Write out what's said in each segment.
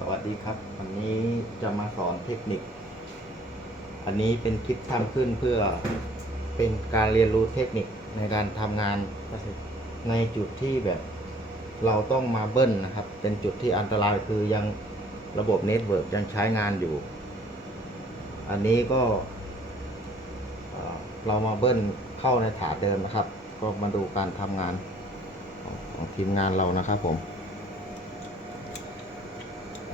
สวัสดีครับ วันนี้จะมาสอนเทคนิค อันนี้เป็นคลิปทำขึ้นเพื่อเป็นการเรียนรู้เทคนิคในการทำงานในจุดที่แบบเราต้องมาเบิ้ลนะครับ เป็นจุดที่อันตรายคือยังระบบเน็ตเวิร์กยังใช้งานอยู่ อันนี้ก็เรามาเบิ้ลเข้าในถาดเดิมนะครับ ก็มาดูการทำงานของทีมงานเรานะครับผม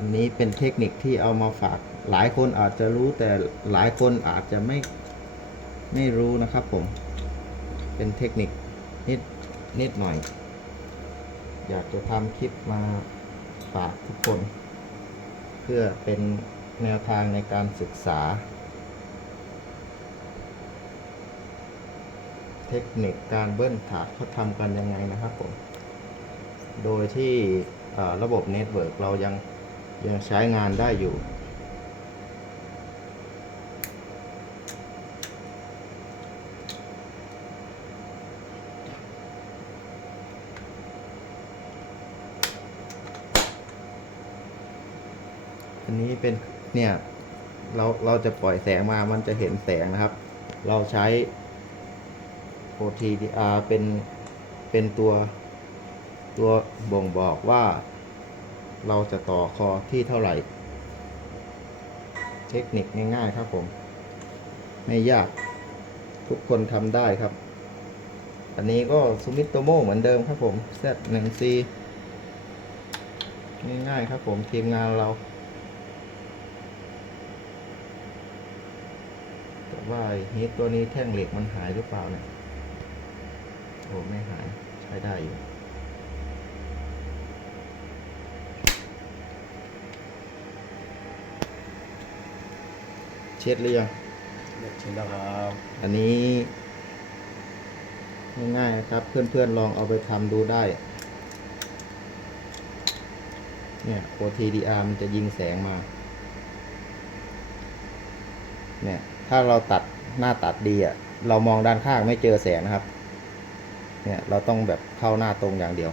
อันนี้เป็นเทคนิคที่เอามาฝากหลายคนอาจจะรู้แต่หลายคนอาจจะไม่ไม่รู้นะครับผม เป็นเทคนิคนิดนิดหน่อย อยากจะทำคลิปมาฝากทุกคน เพื่อเป็นแนวทางในการศึกษา เทคนิคการเบิ้ลถาดเขาทำกันยังไงนะครับผม โดยที่ระบบเน็ตเวิร์กเรายัง ยังใช้งานได้อยู่ อันนี้เป็นเนี่ยเราเราจะปล่อยแสงมา มันจะเห็นแสงนะครับ เราใช้ OTDR เป็น เป็นตัว ตัวบ่งบอกว่า เราจะต่อคอที่เท่าไหร่ เทคนิคง่ายๆครับผม ไม่ยากทุกคนทำได้ครับ อันนี้ก็ซูมิโตโมเหมือนเดิมครับผม Z1C ง่ายๆครับผมทีมงานเราแต่ว่าฮีทตัวนี้แท่งเหล็กมันหายหรือเปล่าเนี่ยโอ้ไม่หายใช้ได้อยู่ เช็ดหรือยังเด็กชินแล้วครับ อันนี้ ง่ายๆนะครับ เพื่อนๆลองเอาไปทำดูได้ เนี่ย OTDR มันจะยิงแสงมา เนี่ย ถ้าเราตัดหน้าตัดดีอะ่ะ เรามองด้านข้างไม่เจอแสงนะครับ เนี่ย เราต้องแบบเข้าหน้าตรงอย่างเดียว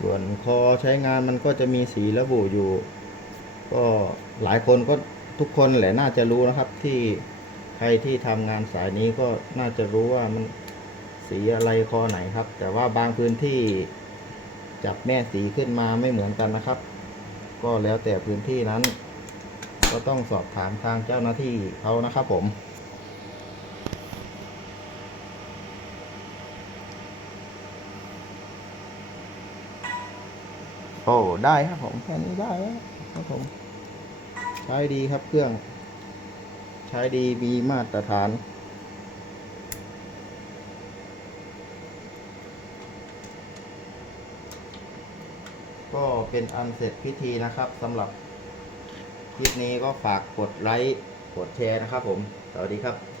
ส่วนคอใช้งานมันก็จะมีสีระบุอยู่ ก็หลายคนก็ทุกคนแหละน่าจะรู้นะครับที่ใครที่ทำงานสายนี้ก็น่าจะรู้ว่ามันสีอะไรคอไหนครับ แต่ว่าบางพื้นที่จับแม่สีขึ้นมาไม่เหมือนกันนะครับ ก็แล้วแต่พื้นที่นั้น ก็ต้องสอบถามทางเจ้าหน้าที่เขานะครับผม อ้ได้ครับผมแค่นี้ได้ครับผม ใช้ดีครับเครื่อง ใช้ดีมีมาตรฐาน ก็เป็นอันเสร็จพิธีนะครับสำหรับคลิปนี้ก็ฝากกดไลค์ กดแชร์นะครับผม สวัสดีครับ